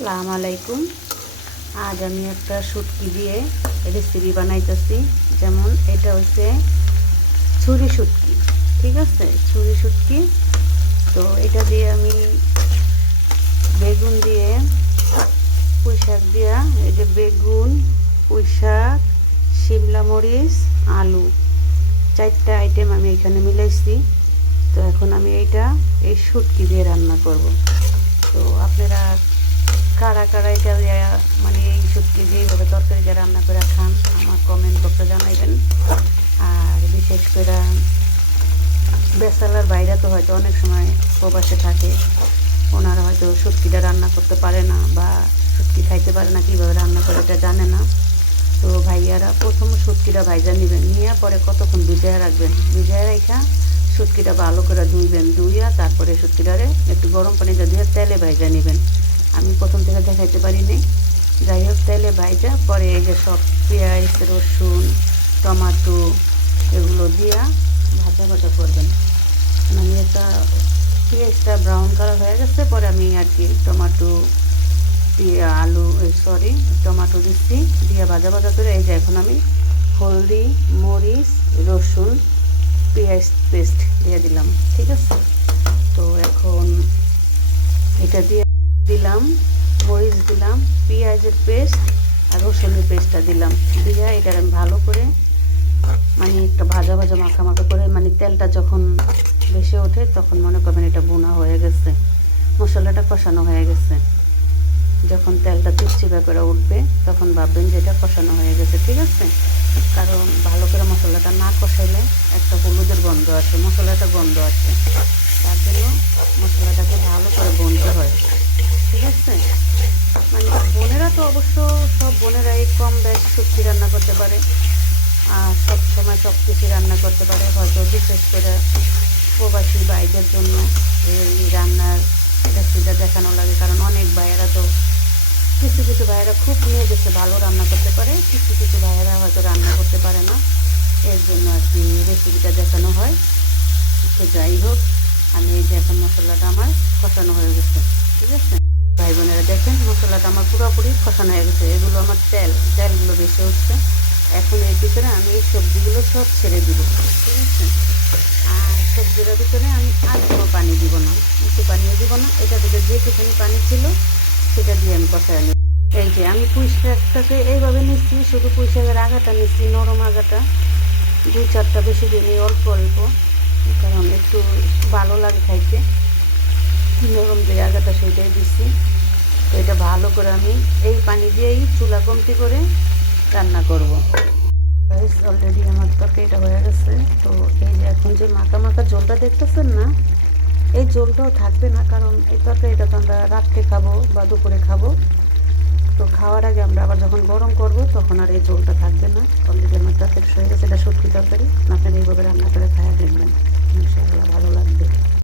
আসসালামু আলাইকুম। আজ আমি একটা শুটকি দিয়ে রেসিপি বানাইতেছি। যেমন এটা হচ্ছে ছুরি শুটকি, ঠিক আছে, ছুরি শুটকি। তো এটা দিয়ে আমি বেগুন দিয়ে, পুঁই শাক দিয়া, এই যে বেগুন, পুঁই শাক, শিমলা মরিচ, আলু, 4টা আইটেম আমি এখানে মিলাইছি। তো এখন আমি এই শুটকি দিয়ে রান্না করব। তো আপনারা কারা কারা এটা মানে এই শুটকি দিয়ে এইভাবে তরকারি দিয়ে রান্না করে খান আমার কমেন্ট বক্সে জানাইবেন। আর বিশেষ করে বেসালার বাইরে তো হয়তো অনেক সময় প্রবাসে থাকে, ওনারা হয়তো শুটকিটা রান্না করতে পারে না বা শুটকি খাইতে পারে না, কীভাবে রান্না করে এটা জানে না। তো ভাইয়ারা প্রথম শুটকিটা ভাইজা নেবেন, নিয়ে পরে কতক্ষণ ভিজায় রাখবেন, ভিজায় রেখা শুটকিটা ভালো করে ধুইবেন, ধুইয়া তারপরে শুটকিটারে একটু গরম পানিতে ধুয়ে তেলে ভাইজা নেবেন। আমি প্রথম থেকে দেখাইতে পারিনি, যাই হোক তেলে ভাইজা পরে এই যে সব পেঁয়াজ, রসুন, টমাটো এগুলো দিয়া ভাজা ভাজা করবেন। মানে এটা পেঁয়াজটা ব্রাউন কালার হয়ে গেছে, পরে আমি আর কি টমাটো দিয়ে টমাটো দিচ্ছি, দিয়ে ভাজা ভাজা করে এই যে এখন আমি হলদি, মরিচ, রসুন, পেঁয়াজ পেস্ট দিয়ে দিলাম, ঠিক আছে। তো এখন এটা দিয়ে দিলাম, মরিচ দিলাম, পেঁয়াজের পেস্ট আর রসুনের পেস্টটা দিলাম, দিয়ে এটা আমি ভালো করে মানে একটা ভাজা ভাজা মাখা মাখা করে, মানে তেলটা যখন বেশি ওঠে তখন মনে করবেন এটা বোনা হয়ে গেছে, মশলাটা কষানো হয়ে গেছে। যখন তেলটা চিপচিপা করে উঠবে তখন ভাববেন যে এটা কষানো হয়ে গেছে, ঠিক আছে। কারণ ভালো করে মশলাটা না কষাইলে একটা হলুদের গন্ধ আসে, মশলাটা গন্ধ আসে, তার জন্য মশলাটাকে ভালো করে ভুনতে হয়, ঠিক আছে। মানে বোনেরা তো অবশ্য সব বোনেরাই কম বেশ শুটকি রান্না করতে পারে, আর সব সময় সব কিছু রান্না করতে পারে। হয়তো বিশেষ করে প্রবাসী ভাইদের জন্য এই রান্নার রেসিপিটা দেখানো লাগে, কারণ অনেক ভাইয়েরা তো কিছু কিছু ভাইয়েরা খুব নিয়ে দেশে ভালো রান্না করতে পারে, কিছু কিছু ভাইয়েরা হয়তো রান্না করতে পারে না, এর জন্য আর কি রেসিপিটা দেখানো হয়। তো যাই হোক, আমি এই যে এখন মশলাটা আমার কষানো হয়ে গেছে, ঠিক আছে। ভাই বোনেরা দেখেন মশলাটা আমার পুরোপুরি কষানো হয়ে গেছে, এগুলো আমার তেলগুলো বেশি হচ্ছে। এখন এর ভিতরে আমি এই সবজিগুলো সব ছেড়ে দিব, ঠিক আছে। আর সবজির ভিতরে আমি আর কোনো পানি দিব না, একটু পানিও দিব না, এটার ভিতরে যেটুখানি পানি ছিল সেটা দিয়ে আমি কষায় নিই। এই যে আমি পুঁই শাকটাকে এইভাবে নিচ্ছি, শুধু পুঁই শাকের আগাটা নিচ্ছি, নরম আগাটা 2-4টা, বেশি দিনই অল্প অল্প, কারণ একটু ভালো লাগে খাইতে, নরম যে আগাটা সেটাই দিচ্ছি। তো এটা ভালো করে আমি এই পানি দিয়েই চুলা কমতি করে রান্না করব। অলরেডি আমার তরকারিটা হয়ে গেছে। তো এই যে এখন যে মাখা মাখা ঝোলটা দেখতেছেন না, এই ঝোলটাও থাকবে না, কারণ এই তরকারিটা তো আমরা রাত্রে খাবো বা দুপুরে খাবো। তো খাওয়ার আগে আমরা আবার যখন গরম করব তখন আর এই ঝোলটা থাকবে না। অলরেডি আমার তরকারি হয়ে গেছে, এটা শুটকি তরকারি। আপনারা এইভাবে রান্না করে খাওয়া দেখবেন, ইনশাআল্লাহ ভালো লাগবে।